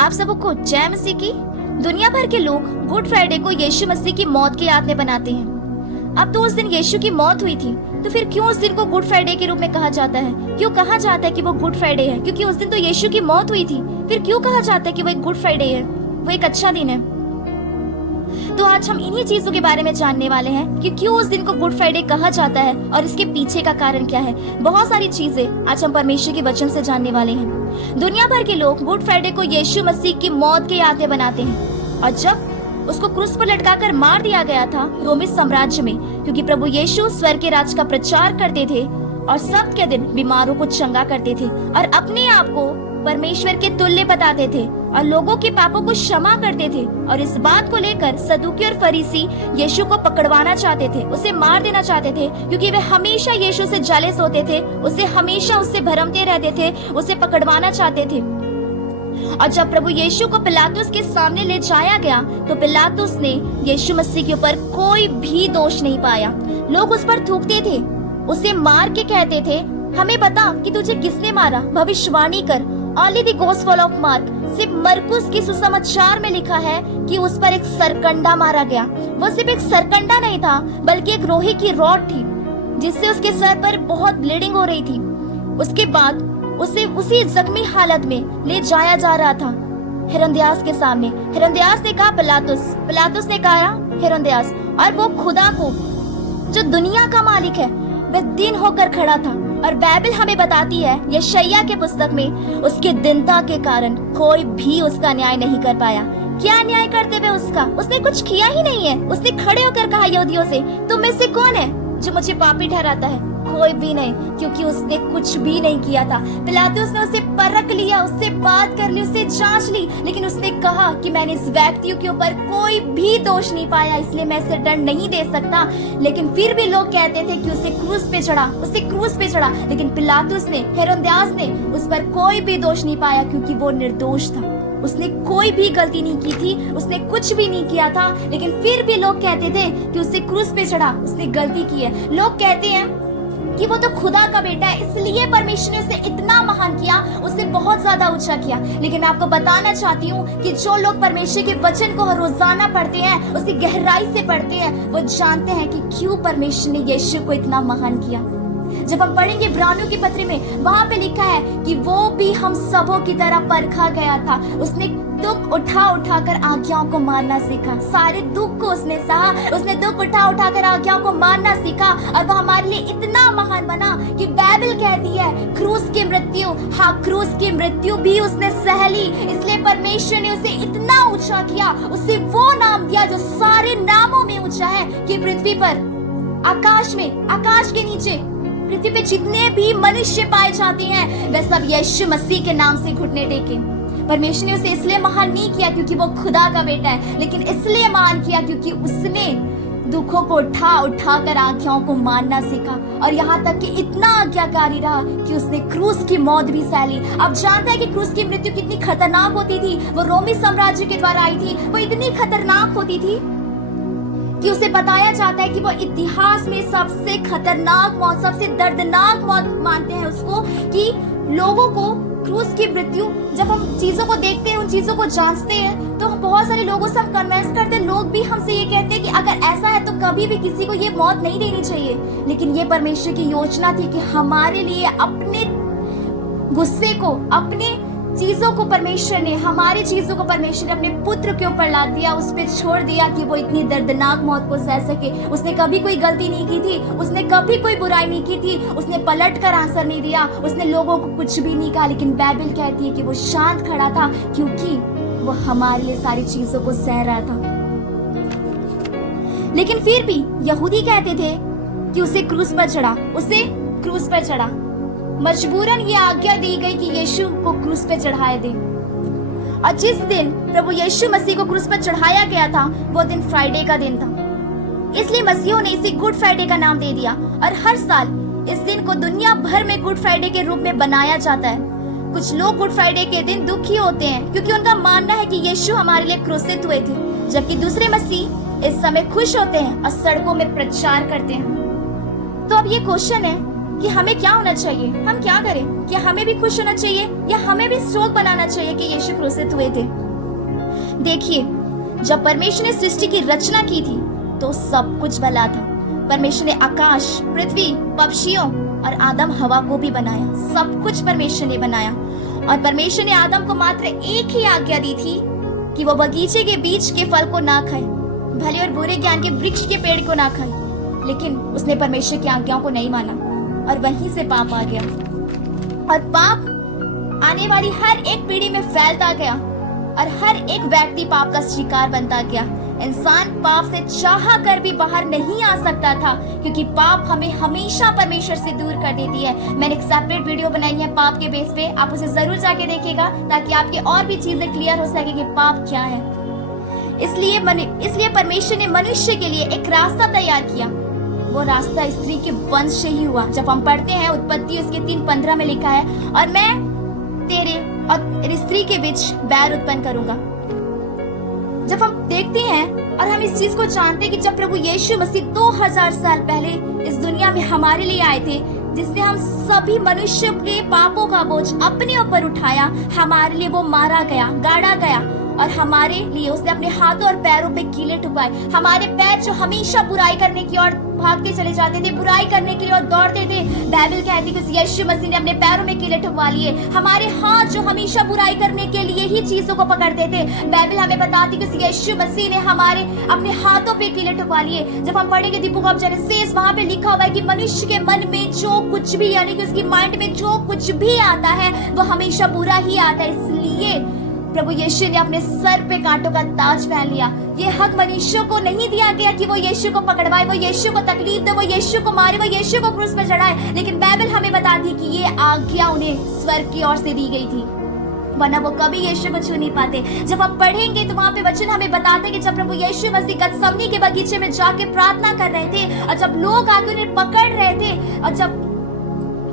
आप सबको जय मसीह की। दुनिया भर के लोग गुड फ्राइडे को यीशु मसीह की मौत के याद में बनाते हैं। अब तो उस दिन यीशु की मौत हुई थी, तो फिर क्यों उस दिन को गुड फ्राइडे के रूप में कहा जाता है? क्यों कहा जाता है कि वो गुड फ्राइडे है? क्योंकि उस दिन तो यीशु की मौत हुई थी। फिर क्यों कहा जाता है कि वो एक गुड फ्राइडे है, वो एक अच्छा दिन है? तो आज हम इन्हीं चीजों के बारे में जानने वाले हैं कि क्यों उस दिन को गुड फ्राइडे कहा जाता है और इसके पीछे का कारण क्या है। बहुत सारी चीजें आज हम परमेश्वर के वचन से जानने वाले हैं। दुनिया भर के लोग गुड फ्राइडे को यीशु मसीह की मौत के याद में बनाते हैं, और जब उसको क्रूस पर लटकाकर मार दिया गया था रोमी साम्राज्य में, क्योंकि प्रभु यीशु स्वर्ग के राज का प्रचार करते थे और सब के दिन बीमारों को चंगा करते थे और अपने आप को परमेश्वर के तुल्य बताते थे और लोगों के पापों को क्षमा करते थे। और इस बात को लेकर सदूकी और फरीसी यीशु को पकड़वाना चाहते थे, उसे मार देना चाहते थे, क्योंकि वे हमेशा यीशु से जेलस होते थे, उसे हमेशा उससे भरमते रहते थे, उसे पकड़वाना चाहते थे। और जब प्रभु यीशु को पिलातुस के सामने ले जाया गया तो पिलातुस ने यीशु मसीह के ऊपर कोई भी दोष नहीं पाया। लोग उस पर थूकते थे, उसे मार के कहते थे, हमें बता कि तुझे किसने मारा, भविष्यवाणी कर। Only the Gospel of Mark, सिर्फ मरकुस की सुसमाचार में लिखा है कि उस पर एक सरकंडा मारा गया। वो सिर्फ एक सरकंडा नहीं था, बल्कि एक लोहे की रॉड थी जिससे उसके सर पर बहुत ब्लीडिंग हो रही थी। उसके बाद उसे उसी जख्मी हालत में ले जाया जा रहा था हेरोदियास के सामने। हेरोदियास ने कहा पिलातुस, पिलातुस ने कहा हेरोदियास, और वो खुदा को जो दुनिया का मालिक है वह दिन होकर खड़ा था। और बाइबल हमें बताती है यशायाह के पुस्तक में उसके दीनता के कारण कोई भी उसका न्याय नहीं कर पाया। क्या न्याय करते हुए उसका? उसने कुछ किया ही नहीं है। उसने खड़े होकर कहा यहूदियों से, तुम में से कौन है जो मुझे पापी ठहराता है? कोई भी नहीं, क्योंकि उसने कुछ भी नहीं किया था। पिलातुस ने उसे परख लिया, उससे बात कर ली, उससे जांच ली, लेकिन उसने कहा कि मैंने इस व्यक्ति के ऊपर कोई भी दोष नहीं पाया, इसलिए मैं इसे दंड नहीं दे सकता। लेकिन फिर भी लोग कहते थे कि उसे क्रूस पे चढ़ा, उसे क्रूस पे चढ़ा। लेकिन पिलातुस ने, हेरोदियास ने उस पर कोई भी दोष नहीं पाया, क्योंकि वो निर्दोष था। उसने कोई भी गलती नहीं की थी, उसने कुछ भी नहीं किया था। लेकिन फिर भी लोग कहते थे कि उसे क्रूस पे चढ़ा, उसने गलती की है। लोग कहते हैं कि वो तो खुदा का बेटा है, इसलिए परमेश्वर ने उसे इतना महान किया, उसे बहुत ज्यादा ऊंचा किया। लेकिन आपको बताना चाहती हूँ कि जो लोग परमेश्वर के वचन को रोजाना पढ़ते हैं, उसे गहराई से पढ़ते हैं, वो जानते हैं कि क्यों परमेश्वर ने यीशु को इतना महान किया। जब हम पढ़ेंगे इब्रानियों की पत्री में, वहाँ पे लिखा है कि वो भी हम सबों की तरह परखा गया था, उसने दुख उठा उठाकर आज्ञाओं को मानना सीखा। सारे दुख को उसने सहा, उसने दुख उठा उठाकर आज्ञाओं को मानना सीखा, और वो हमारे लिए इतना महान बना कि बाइबल कहती है क्रूस की मृत्यु, हाँ क्रूस की मृत्यु भी उसने सह ली। इसलिए परमेश्वर ने उसे इतना ऊंचा किया, उसे वो नाम दिया जो सारे नामों में ऊंचा है, कि पृथ्वी पर, आकाश में, आकाश के नीचे, पृथ्वी पे जितने भी मनुष्य पाए जाते हैं वे सब यीशु मसीह के नाम से घुटने टेके। परमेश्वर ने उसे इसलिए महान नहीं किया क्योंकि वो खुदा का बेटा है, लेकिन इसलिए महान किया क्योंकि उसने दुखों को उठा उठाकर आज्ञाओं को मानना सीखा, और यहाँ तक कि इतना आज्ञाकारी रहा कि उसने क्रूस की मौत भी सह ली। अब जानते हैं कि क्रूस की मृत्यु कितनी खतरनाक होती थी। वो रोमी साम्राज्य के द्वारा आई थी, वो इतनी खतरनाक होती थी कि उसे बताया जाता है कि वो इतिहास में सबसे खतरनाक मौत, सबसे दर्दनाक मौत मानते हैं उसको, कि लोगों को क्रूस की मृत्यु, जब हम चीजों को देखते हैं, उन चीजों को जांचते हैं, तो बहुत सारे लोगों से हम कन्विंस करते हैं। लोग भी हमसे ये कहते हैं कि अगर ऐसा है तो कभी भी किसी को ये मौत नहीं देनी चाहिए। लेकिन ये परमेश्वर की योजना थी कि हमारे लिए अपने गुस्से को, अपने चीजों को परमेश्वर ने, हमारी चीजों को परमेश्वर ने अपने पुत्र के ऊपर ला दिया, उस पे छोड़ दिया कि वो इतनी दर्दनाक मौत को सह सके। उसने कभी कोई गलती नहीं की थी, उसने कभी कोई बुराई नहीं की थी, उसने पलट कर आंसर नहीं दिया, उसने लोगों को कुछ भी नहीं कहा। लेकिन बाइबल कहती है कि वो शांत खड़ा था क्योंकि वो हमारे लिए सारी चीजों को सह रहा था। लेकिन फिर भी यहूदी कहते थे कि उसे क्रूस पर चढ़ा, उसे क्रूस पर चढ़ा। मजबूरन ये आज्ञा दी गई कि यीशु को क्रूस पे चढ़ाए दे। और जिस दिन प्रभु यीशु मसीह को क्रूस पर चढ़ाया गया था वो दिन फ्राइडे का दिन था, इसलिए मसीहों ने इसे गुड फ्राइडे का नाम दे दिया। और हर साल इस दिन को दुनिया भर में गुड फ्राइडे के रूप में बनाया जाता है। कुछ लोग गुड फ्राइडे के दिन दुखी होते हैं क्योंकि उनका मानना है कि यीशु हमारे लिए क्रूसित हुए थे, जबकि दूसरे मसीह इस समय खुश होते हैं और सड़कों में प्रचार करते हैं। तो अब ये क्वेश्चन है कि हमें क्या होना चाहिए, हम क्या करें, क्या हमें भी खुश होना चाहिए या हमें भी शोक बनाना चाहिए कि यीशु क्रूसित हुए थे। देखिए, जब परमेश्वर ने सृष्टि की रचना की थी तो सब कुछ भला था। परमेश्वर ने आकाश, पृथ्वी, पक्षियों और आदम हवा को भी बनाया। सब कुछ परमेश्वर ने बनाया और परमेश्वर ने आदम को मात्र एक ही आज्ञा दी थी कि वो बगीचे के बीच के फल को ना खाए, भले और बुरे ज्ञान के वृक्ष के पेड़ को ना खाए। लेकिन उसने परमेश्वर की आज्ञाओं को नहीं माना और वहीं से पाप आ गया और पाप आने वाली हर एक पीढ़ी में फैलता गया और हर एक व्यक्ति पाप का शिकार बनता गया। इंसान पाप से चाह कर भी बाहर नहीं आ सकता था क्योंकि पाप हमें हमेशा परमेश्वर से दूर कर देती है। मैंने एक सेपरेट वीडियो बनाई है पाप के बेस पे, आप उसे जरूर जाके देखिएगा ताकि आपके और भी चीजें क्लियर हो सके कि पाप क्या है। इसलिए परमेश्वर ने मनुष्य के लिए एक रास्ता तैयार किया। वो रास्ता स्त्री के वंश से ही हुआ। जब हम पढ़ते हैं उत्पत्ति उसके 3:15 में लिखा है, और मैं तेरे और स्त्री के बीच बैर उत्पन्न करूंगा। जब हम देखते हैं और हम इस चीज को जानते हैं कि जब प्रभु यीशु मसीह 2000 साल पहले इस दुनिया में हमारे लिए आए थे, जिसने हम सभी मनुष्य के पापों का बोझ अपने ऊपर उठाया, हमारे लिए वो मारा गया, गाड़ा गया और हमारे लिए उसने अपने हाथों और पैरों पे कीले ठुकाए। हमारे पैर जो हमेशा बुराई करने की ओर भागते चले जाते थे, बुराई करने के लिए और दौड़ते थे, बाइबल कहती है कि यीशु मसीह ने अपने पैरों में कीले ठुकवा लिए। हमारे हाथ जो हमेशा बुराई करने के लिए ही चीजों को पकड़ते थे, बाइबल हमें बताती है कि यीशु मसीह ने हमारे अपने हाथों पे कीले ठुकवा लिए। जब हम पढ़ेंगे द बुक ऑफ जेनेसिस, वहां पे लिखा हुआ है कि मनुष्य के मन में जो कुछ भी, यानी कि उसकी माइंड में जो कुछ भी आता है वो हमेशा बुरा ही आता है। इसलिए प्रभु यीशु ने अपने सर पे कांटों का ताज पहन लिया। ये हक मनुष्यों को नहीं दिया गया कि वो यीशु को पकड़वाए, वो यीशु को तकलीफ दे, वो यीशु को मारे, वो यीशु को क्रूस पे चढ़ाए। लेकिन बाइबल हमें बताती कि ये आज्ञा उन्हें स्वर्ग की ओर से दी गई थी, वरना वो कभी यीशु को छू नहीं पाते। जब हम पढ़ेंगे तो वहां पे वचन हमें बताते कि जब प्रभु यीशु मसीह गतसमनी के बगीचे में जाके प्रार्थना कर रहे थे और जब लोग आके उन्हें पकड़ रहे थे और जब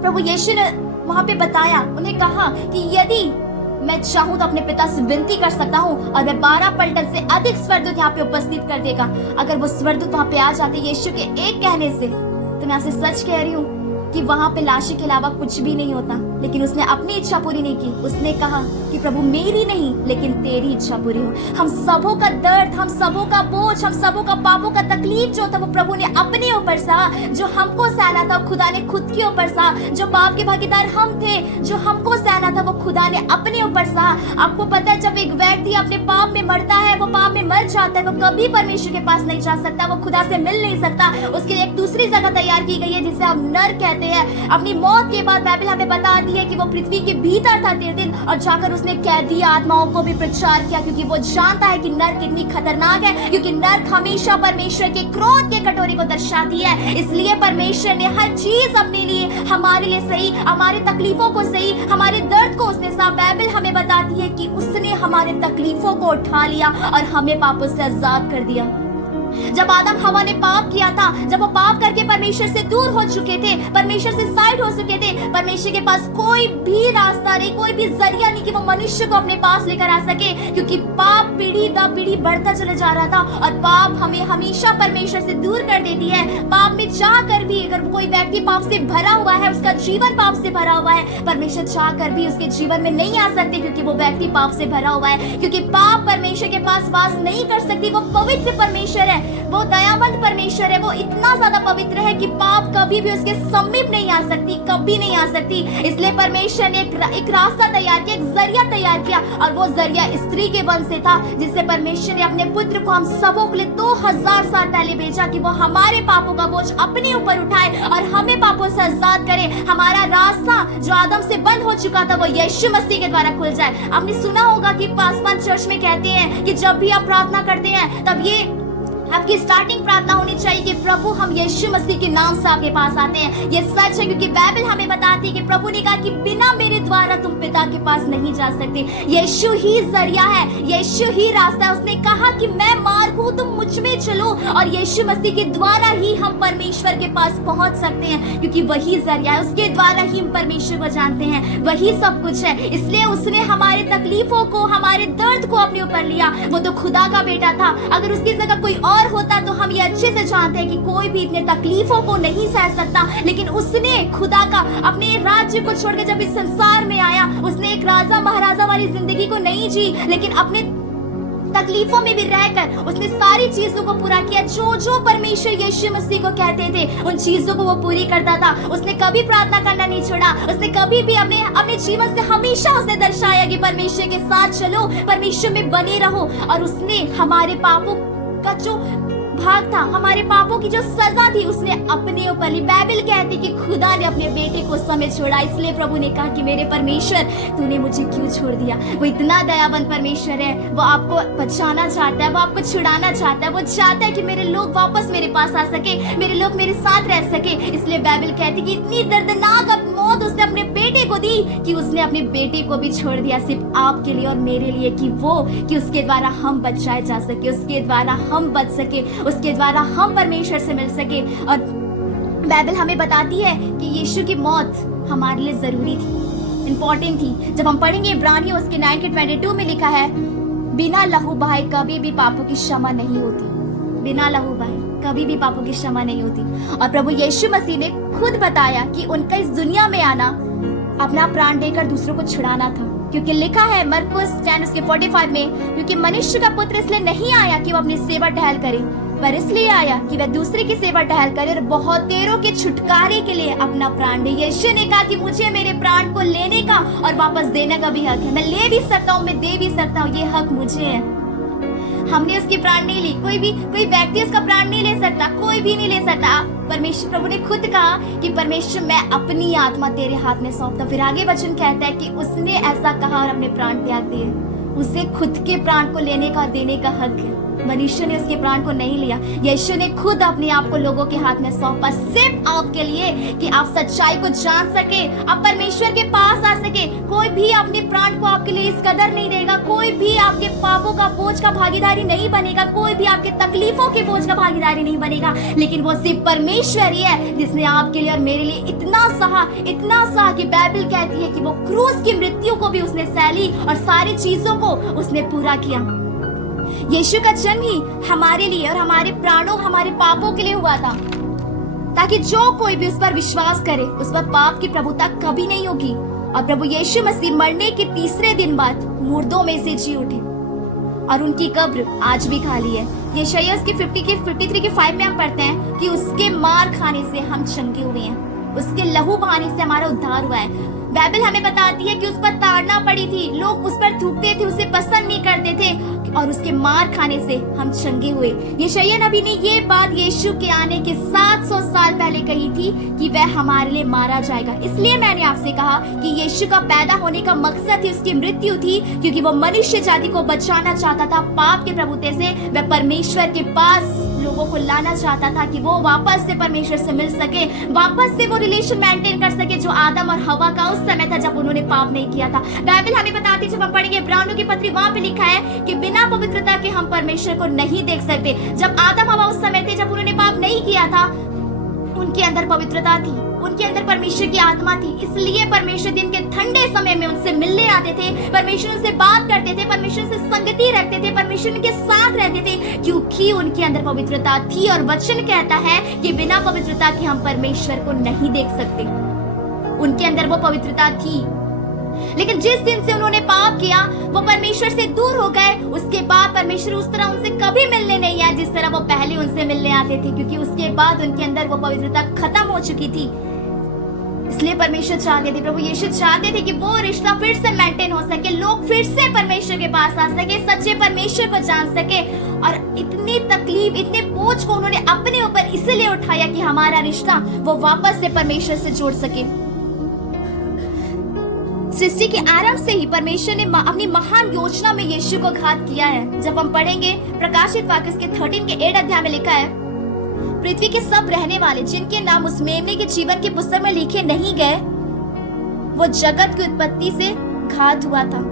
प्रभु यीशु ने वहां पे बताया, उन्हें कहा कि यदि मैं चाहूं तो अपने पिता से विनती कर सकता हूं और मैं 12 पलटन से अधिक स्वर्गदूत यहाँ पे उपस्थित कर देगा। अगर वो स्वर्गदूत वहां पे आ जाते यीशु के एक कहने से, तो मैं आपसे सच कह रही हूँ कि वहां पे लाशी के अलावा कुछ भी नहीं होता। लेकिन उसने अपनी इच्छा पूरी नहीं की। उसने कहा कि प्रभु मेरी नहीं लेकिन तेरी इच्छा पूरी हो। हम सबों का दर्द, हम सबों का बोझ, हम सबों का पापों का तकलीफ जो था वो प्रभु ने अपने ऊपर सहा। जो हमको सहना था खुदा ने खुद के ऊपर सहा। जो पाप के भागीदार हम थे, जो हमको सहना था वो खुदा ने अपने ऊपर सहा। आपको पता है जब एक व्यक्ति अपने पाप में मरता है, वो पाप में मर जाता है, वो कभी परमेश्वर के पास नहीं जा सकता, वो खुदा से मिल नहीं सकता। उसके लिए एक दूसरी जगह तैयार की गई है जिसे हम नर्क कहते हैं। अपनी मौत के बाद बाइबल हमें बताती है कि वो पृथ्वी के भीतर था 3 दिन और जाकर उसने कैदी आत्माओं को भी प्रचार किया, क्योंकि वो जानता है कि नर्क कितनी खतरनाक है, क्योंकि नर्क हमेशा परमेश्वर के क्रोध के कटोरे को दर्शाती है। इसलिए परमेश्वर ने हर चीज अपने लिए, हमारे लिए सही, हमारे तकलीफों को सही, हमारे दर्द को उसने सहा। बाइबल हमें बताती है कि उसने हमारे तकलीफों को उठा लिया और हमें पापों से आजाद कर दिया। जब आदम हवा ने पाप किया था, जब वो पाप करके परमेश्वर से दूर हो चुके थे, परमेश्वर से साइड हो चुके थे, परमेश्वर के पास कोई भी रास्ता नहीं, कोई भी जरिया नहीं कि वो मनुष्य को अपने पास लेकर आ सके, क्योंकि पाप पीढ़ी दर पीढ़ी बढ़ता चला जा रहा था और पाप हमें हमेशा परमेश्वर से दूर कर देती है। पाप में चाह कर भी अगर कोई व्यक्ति पाप से भरा हुआ है, उसका जीवन पाप से भरा हुआ है, परमेश्वर चाह कर भी उसके जीवन में नहीं आ सकते, क्योंकि वो व्यक्ति पाप से भरा हुआ है। क्योंकि पाप परमेश्वर के पास वास नहीं कर सकती। वो पवित्र परमेश्वर है, वो दयावंत परमेश्वर है, वो इतना ज्यादा पवित्र है कि पाप कभी भी उसके समीप नहीं आ सकती, कभी नहीं आ सकती। इसलिए परमेश्वर ने एक रास्ता तैयार किया, एक जरिया तैयार किया और वो जरिया स्त्री के वंश से था, जिससे परमेश्वर ने अपने पुत्र को हम सबों के लिए 2000 साल पहले भेजा कि वो हमारे पापों का बोझ अपने ऊपर उठाए और हमें पापों से आजाद करे। हमारा रास्ता जो आदम से बंद हो चुका था वो यीशु मसीह के द्वारा खुल जाए। आपने सुना होगा कि पासवान चर्च में कहते हैं कि जब भी आप प्रार्थना करते हैं तब ये आपकी स्टार्टिंग प्रार्थना होनी चाहिए कि प्रभु हम यीशु मसीह के नाम से आपके पास आते हैं। ये सच है, क्योंकि बाइबल हमें बताती है कि प्रभु ने कहा कि बिना मेरे द्वारा तुम पिता के पास नहीं जा सकते। यीशु ही जरिया है, यीशु ही रास्ता है। उसने कहा कि मैं मार्ग हूँ, तुम मुझ में चलो, और यीशु मसीह के द्वारा ही हम परमेश्वर के पास पहुंच सकते हैं, क्योंकि वही जरिया है, उसके द्वारा ही हम परमेश्वर को जानते हैं, वही सब कुछ है। इसलिए उसने हमारे तकलीफों को, हमारे दर्द को अपने ऊपर लिया। वो तो खुदा का बेटा था। अगर उसकी जगह कोई और होता तो हम ये अच्छे से जानते हैं कि कोई भी इतने तकलीफों को नहीं सह सकता, लेकिन उसने खुदा का अपने राज्य को छोड़कर जब इस संसार में आया, उसने एक राजा महाराजा वाली जिंदगी को नहीं जी, लेकिन अपने तकलीफों में भी रहकर उसने सारी चीजों को पूरा किया। जो जो परमेश्वर यीशु मसीह को कहते थे उन चीजों को वो पूरी करता था। उसने कभी प्रार्थना करना नहीं छोड़ा। उसने कभी भी अपने जीवन से हमेशा उसने दर्शाया कि परमेश्वर के साथ चलो, परमेश्वर में बने रहो। और उसने हमारे पापों का जो भाग था, हमारे पापों की जो सजा थी, उसने अपने ऊपर ली। बाइबल कहती कि खुदा ने अपने बेटे को समय छोड़ा। इसलिए प्रभु ने कहा कि मेरे परमेश्वर, तूने मुझे क्यों छोड़ दिया। वो इतना दयावान परमेश्वर है। वो आपको बचाना चाहता है, वो आपको छुड़ाना चाहता है। वो चाहता है कि मेरे लोग वापस मेरे पास आ सके, मेरे लोग मेरे साथ रह सके। इसलिए बाइबल कहती कि इतनी दर्दनाक मौत उसने अपने बेटे को दी कि उसने अपने बेटे को भी छोड़ दिया, सिर्फ आपके लिए और मेरे लिए, कि उसके द्वारा हम बचाए जा सके, उसके द्वारा हम बच सके, उसके द्वारा हम परमेश्वर से मिल सके। और बाइबल हमें बताती है कि यीशु की मौत हमारे लिए जरूरी थी, इंपॉर्टेंट थी। जब हम पढ़ेंगे इब्रानियों उसके 9:22 में लिखा है, बिना लहू बहाए कभी भी पापों की क्षमा नहीं होती। बिना लहू बहाए कभी भी पापों की क्षमा नहीं होती। और प्रभु यीशु मसीह ने खुद बताया कि उनका इस दुनिया में आना अपना प्राण देकर दूसरों को छुड़ाना था, क्योंकि लिखा है मरकुस 10:45 में, क्योंकि मनुष्य का पुत्र इसलिए नहीं आया कि वो अपनी सेवा टहल करे, पर इसलिए आया कि वह दूसरे की सेवा टहल करे और बहुतेरों के छुटकारे के लिए अपना प्राण दे। यीशु ने कहा कि मुझे मेरे प्राण को लेने का और वापस देने का भी हक है। मैं ले भी सकता हूँ, मैं दे भी सकता हूँ, ये हक मुझे है। हमने उसकी प्राण नहीं ली, कोई व्यक्ति उसका प्राण नहीं ले सकता, कोई भी नहीं ले सकता। परमेश्वर प्रभु ने खुद कहा कि परमेश्वर, मैं अपनी आत्मा तेरे हाथ में सौंपता। फिर आगे वचन कहता है कि उसने ऐसा कहा और अपने प्राण त्याग दिए। उसे खुद के प्राण को लेने का और देने का हक है। मनुष्य ने उसके प्राण को नहीं लिया। यीशु ने खुद अपने आप को लोगों के हाथ में सौंपा, सिर्फ आपके लिए, कि आप सच्चाई को जान सके, आप परमेश्वर के पास आ सके। कोई भी अपने प्राण को आपके लिए इस कदर नहीं देगा, कोई भी आपके पापों का बोझ का भागीदारी नहीं बनेगा, कोई भी आपके तकलीफों के बोझ का भागीदारी नहीं बनेगा, लेकिन वो सिर्फ परमेश्वर ही है जिसने आपके लिए और मेरे लिए इतना सहा कि बाइबल कहती है कि वो क्रूस की मृत्यु को भी उसने सह ली और सारी चीजों को उसने पूरा किया। यीशु का जन्म ही हमारे लिए और हमारे प्राणों, हमारे पापों के लिए हुआ था, ताकि जो कोई भी उस पर विश्वास करे उस पर पाप की प्रभुता कभी नहीं होगी। और प्रभु यीशु मसीह मरने के तीसरे दिन बाद मुर्दों में से जी उठे और उनकी कब्र आज भी खाली है। यशायाह के 53:5 में हम पढ़ते हैं कि उसके मार खाने से हम चंगे हुए हैं, उसके लहू बहाने से हमारा उद्धार हुआ है। बाइबल हमें बताती है कि उस पर ताड़ना पड़ी थी, लोग उस पर थूकते थे, उसे पसंद नहीं करते थे, और उसके मार खाने से हम चंगे हुए। यशायाह नबी ने ये बात यीशु के आने के 700 साल पहले कही थी कि वह हमारे लिए मारा जाएगा। इसलिए मैंने आपसे कहा कि यीशु का पैदा होने का मकसद ही उसकी मृत्यु थी, क्योंकि वो मनुष्य जाति को बचाना चाहता था पाप के प्रभुत्व से। वह परमेश्वर के पास लोगों को लाना चाहता था कि वो वापस से परमेश्वर से मिल सके, वापस से वो रिलेशन मेंटेन कर सके जो आदम और हवा का उस समय था जब उन्होंने पाप नहीं किया था। बाइबल हमें बताती है, जब हम पढ़ेंगे इब्रानियों की पत्री, वहां पे लिखा है कि बिना पवित्रता के हम परमेश्वर को नहीं देख सकते। जब आदम हवा उस समय थे जब उन्होंने पाप नहीं किया था, उनके अंदर पवित्रता थी, उनके अंदर परमेश्वर की आत्मा थी। इसलिए परमेश्वर दिन के ठंडे समय में उनसे मिलने आते थे, परमेश्वर उनसे बात करते थे, परमेश्वर से संगति रखते थे, परमेश्वर उनके साथ रहते थे, क्योंकि उनके अंदर पवित्रता थी। और वचन कहता है कि बिना पवित्रता के हम परमेश्वर को नहीं देख सकते। उनके अंदर वो पवित्रता थी, लेकिन जिस दिन से उन्होंने पाप किया वो परमेश्वर से दूर हो गए। उसके बाद परमेश्वर उस तरह उनसे कभी मिलने नहीं आया जिस तरह वो पहले उनसे मिलने आते थे, क्योंकि उसके बाद उनके अंदर वो पवित्रता खत्म हो चुकी थी। इसलिए परमेश्वर चाहते थे, प्रभु यीशु चाहते थे कि वो रिश्ता फिर से मेंटेन हो सके, लोग फिर से परमेश्वर के पास आ सके, सच्चे परमेश्वर को जान सके। और इतनी तकलीफ, इतने बोझ को उन्होंने अपने ऊपर इसलिए उठाया कि हमारा रिश्ता वो वापस से परमेश्वर से जोड़ सके। सृष्टि के आरंभ से ही परमेश्वर ने अपनी महान योजना में यीशु को घात किया है। जब हम पढ़ेंगे प्रकाशित वाक्य के 13 के 8 अध्याय में लिखा है, पृथ्वी के सब रहने वाले जिनके नाम उस मेमने के जीवन की पुस्तक में लिखे नहीं गए, वो जगत की उत्पत्ति से घात हुआ था।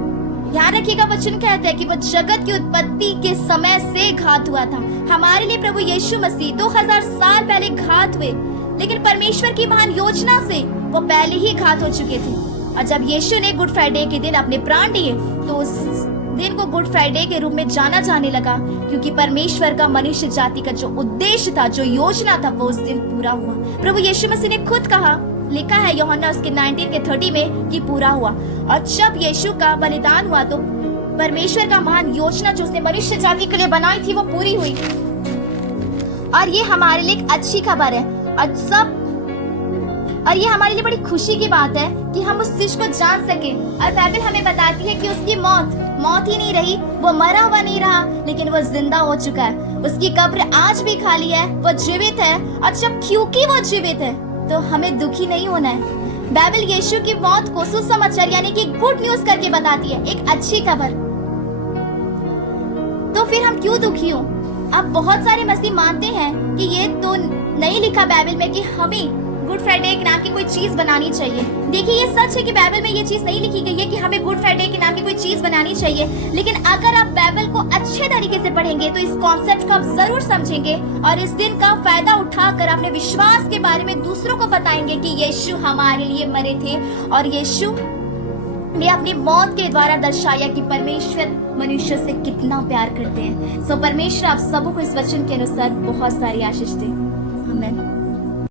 याद रखिएगा, वचन कहता है कि वो जगत की उत्पत्ति के समय से घात हुआ था। हमारे लिए प्रभु यीशु मसीह 2000 साल पहले घात हुए, लेकिन परमेश्वर की महान योजना से वो पहले ही घात हो चुके थे। और जब यीशु ने गुड फ्राइडे के दिन अपने प्राण दिए, तो उस दिन को गुड फ्राइडे के रूप में जाना जाने लगा, क्योंकि परमेश्वर का मनुष्य जाति का जो उद्देश्य था, जो योजना था, वो उस दिन पूरा हुआ। प्रभु यीशु मसीह ने खुद कहा, लिखा है यूहन्ना उसके 19:30 में कि पूरा हुआ। और जब यीशु का बलिदान हुआ तो परमेश्वर का महान योजना जो उसने मनुष्य जाति के लिए बनाई थी वो पूरी हुई। और ये हमारे लिए एक अच्छी खबर है और ये हमारे लिए बड़ी खुशी की बात है कि हम उस चीज को जान सके। और बाइबल हमें बताती है कि उसकी मौत ही नहीं रही, वो मरा हुआ नहीं रहा, लेकिन वो जिंदा हो चुका है। उसकी कब्र आज भी खाली है, वो जीवित है। और जब क्योंकि वो जीवित है तो हमें दुखी नहीं होना है। बाइबल यीशु की मौत को सुसमाचार यानी कि गुड न्यूज करके बताती है, एक अच्छी खबर। तो फिर हम क्यों दुखी हो? अब बहुत सारे मसीह मानते हैं कि ये तो नहीं लिखा बाइबल में कि हमें गुड फ्राइडे के नाम की कोई चीज बनानी चाहिए। देखिए, ये सच है कि बाइबल में ये चीज नहीं लिखी गई है कि हमें गुड फ्राइडे के नाम की कोई चीज बनानी चाहिए, लेकिन अगर आप बाइबल को अच्छे तरीके से पढ़ेंगे तो इस कॉन्सेप्ट को आप जरूर समझेंगे और इस दिन का फायदा उठाकर अपने विश्वास के बारे में दूसरों को बताएंगे कि यीशु हमारे लिए मरे थे और यीशु ने अपनी मौत के द्वारा दर्शाया कि परमेश्वर मनुष्य से कितना प्यार करते हैं। सो परमेश्वर आप सबों को इस वचन के अनुसार बहुत सारी आशीष दे। आमीन।